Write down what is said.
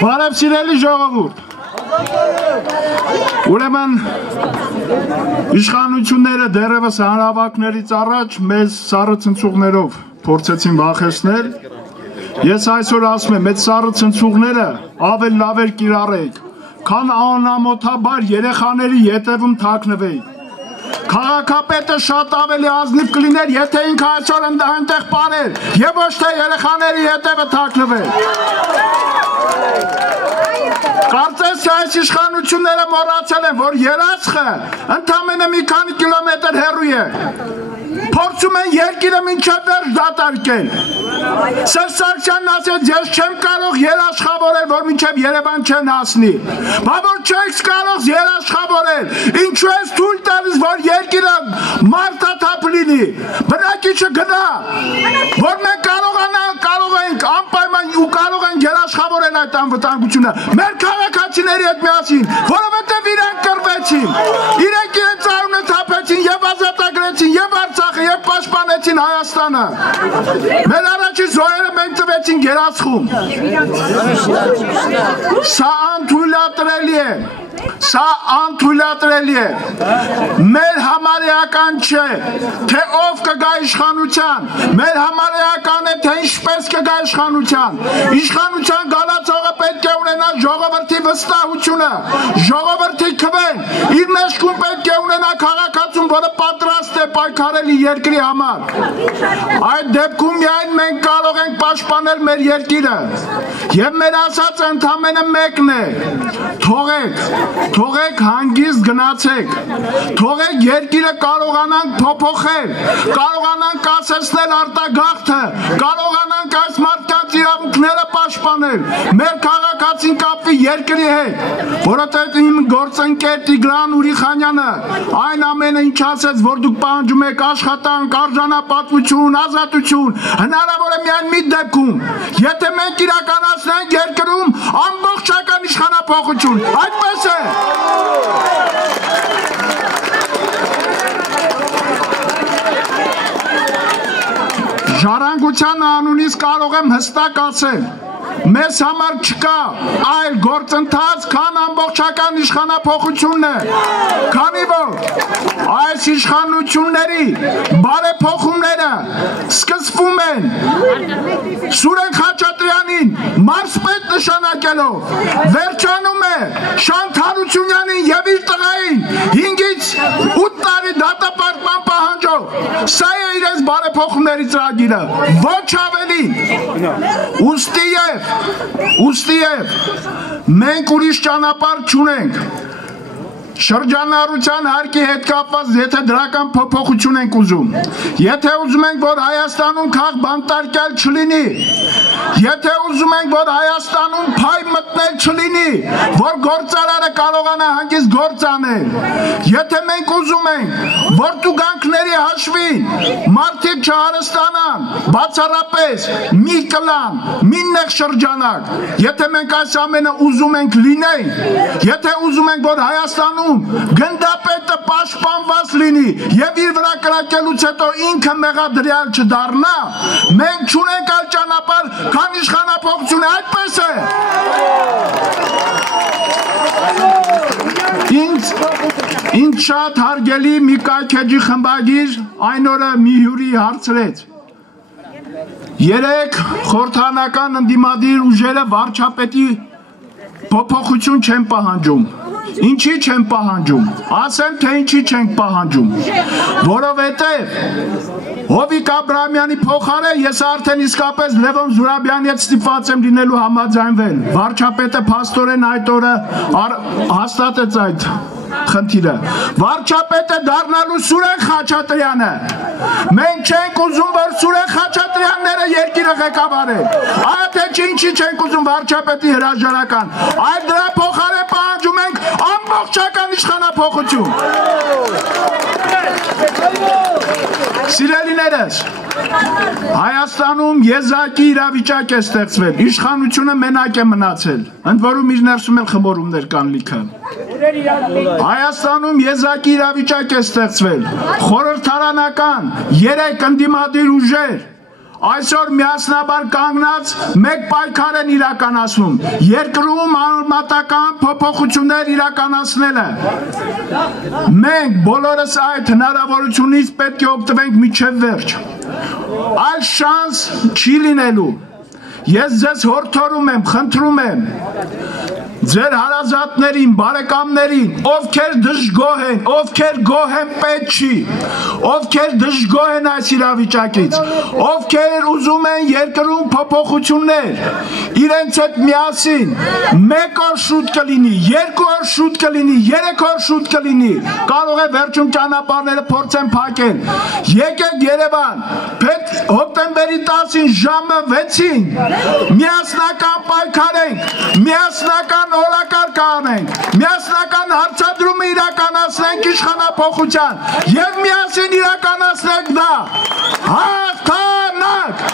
Բարև սիրելի ժողովուրդ, ուրեմն իշխանությունները դեռևս հանրավակներից առաջ մեզ սառը ցնցուղներով փորձեցին վախեցնել, ես այսօր ասում եմ, այդ սառը ցնցուղները ավելի լավ էր կիրառեիք, քան անամոթաբար երեխաների ետևում թաքնվեիք։ Քաղաքապետը շատ ավելի ազնիվ կլիներ, եթե ինքը այսօր այնտեղ պարեր եւ ոչ թե երեխաների ետևը թաքնվեր։ Կարծես այս իշխանությունները մոռացել են, որ երաշխը ընդամենը մի քանի կիլոմետր հեռու է։ Փորձում են երկիրը մինչև վերջ դատարկել։ Սերժ Սարգսյանն ասեց, ես չեմ կարող երաշխավորել, որ մինչև Երևան չեն հասնի։ Բա որ չեք կարող երաշխավորել, ինչու ես թույլ տալիս, որ երկիրը մարդաթափ լինի։ Բնակիչը գնա, որ մենք կարող ենք անպայման ու կարող ենք երաշխավորել այդ անվտանգությունը։ Մեր քաղաքացիների հետ միասին, որովհետև իրենք կռվեցին, իրենք իրենց արունը թափեցին եւ ազատագրեցին եւ Արցախը եւ պաշտպանեցին Հայաստանը։ Մեր առաջին զոհերը մենք տվեցին գերացխում։ Սա անթույլատրելի է։ Սա անթույլատրելի է։ Մեր համարեական չէ, թե ով կգա իշխանության, մեր համարեական է, թե ինչպես կգա իշխանության։ Իշխանության գալացողը պետք է ունենա ժողովրդի վստահությունը, ժողովրդի քվեն, իր մեջքում պետք է ունենա քաղաքացուն, որը պատրաստ է պայքարել երկրի համար։ Այդ դեպքում միայն մենք կարող ենք պաշտպանել մեր երկիրը։ Եվ մեր ասածը ընդամենը մեկն է. թողեք հանգիստ գնացեք, թողեք երկիրը կարողանանք փոփոխել, կարողանանք ասեցնել արտագաղթը, կարողանանք այս մարդկանց իրավունքները պաշտպանել, մեր քաղաքացին կապվի երկրի հետ, որովհետև իմ գործընկեր Տիգրան Ուրիխանյանը այն ամենը ինչ ասեց, որ դուք պահանջում եք աշխատանք, արժանապատվություն, ազատություն, հնարավոր է միայն մի դեպքում, եթե մենք իրականացնենք երկրում ամբողջական իշխանափոխություն, այդպես է։ Ժառանգության անունից կարող եմ հստակ ասել, մեզ համար չկա այլ գործընթաց, քան ամբողջական իշխանափոխությունն է, քանի որ այս իշխանությունների բարեփոխումները սկսվում են Սուրեն Խաչատրյանին մարզպետ նշանակելով, վերջանում է Շանթ Հարությունյանին եւ իր տղային 5-ից 8 տարի դատապարտման պահանջով, սա է իրենց բարեփոխումների ծրագիրը, ոչ ավելի։ Ուստի եւ մենք ուրիշ ճանապարհ չունենք։ Շրջանառության հարկի հետ կապված, եթե դրական փոփոխություն ենք ուզում, եթե ուզում ենք, որ Հայաստանում քաղ բանտարկյալ չլինի, եթե ուզում ենք, որ Հայաստանում փայ մտնել չլինի, որ գործարարը կարողանա հանգիստ գործ անել, եթե մենք ուզում ենք, որ տուգանքների հաշվին մարդիկ չհարստանան, բացառապես մի կլան, մի նեղ շրջանակ, եթե մենք այս ամենը ուզում ենք լինել, եթե ուզում ենք, որ Հայաստանում գնդապետը պաշտպանված լինի եւ իր վրա կրակելուց հետո ինքը մեղադրյալ չդառնա, մենք չունենք այլ ճանապարհ, քան իշխանափոխությունը, այդպես է։ Ինձ շատ հարգելի մի կայքեջի խմբագիր այն օրը մի հյուրի հարցրեց. երեք խորհրդանական ընդդիմադիր ուժերը վարչապետի փոփոխություն չեն պահանջում։ Ինչի չեն պահանջում, ասեմ, թե ինչի չենք պահանջում, որովհետև Հովիկ Աբրահամյանի փոխարեն ես արդեն իսկապես Լևոն Զուրաբյանի հետ ստիպված եմ լինելու համաձայնվել, վարչապետը փաստորեն այդ օրը հաստատեց այդ խնդիրը, վարչապետը դառնալու Սուրեն Խաչատրյանը, մենք չենք ուզում, որ Սուրեն Խաչատրյանները երկիրը ղեկավարեն, այդ թե ինչի չենք ուզում վարչապետի հրաժարական, այլ դրա փոխարեն պահանջում ենք ամբողջական իշխանափոխություն։ Սիրելիներս, Հայաստանում եզակի իրավիճակ է ստեղծվել, իշխանությունը մենակ է մնացել, ընդ որում իր ներսում էլ խմորումներ կան լիքը։ Հայաստանում եզակի իրավիճակ է ստեղծվել, խորհրդարանական 3 ընդդիմադիր ուժեր Այսօր միասնաբար կանգնած մեկ պայքար են իրականացնում երկրում համեմատական փոփոխություններ իրականացնելը մենք բոլորս այդ հնարավորությունից պետք է օգտվենք մինչև վերջ այլ շանս չի լինելու ես ձեզ հորդորում եմ խնդրում եմ ձեր հարազատներին, բարեկամներին, ովքեր դժգոհ են, ովքեր գոհ են պետք չի, ովքեր դժգոհ են այս իրավիճակից, ովքեր ուզում են երկրում փոփոխություններ, իրենց հետ միասին մեկ օր շուտ կլինի, երկու օր շուտ կլինի, երեք օր շուտ կլինի, կարող է վերջում ճանապարհները փորձեն փակել, եկեք Երևան, հոկտեմբերի 10-ին ժամը 6-ին միասնական պայքարենք, միասնական օրակարգ անենք, միասնական հարցադրումը իրականացնենք իշխանափոխության եւ միասին իրականացնենք դա հաղթանակ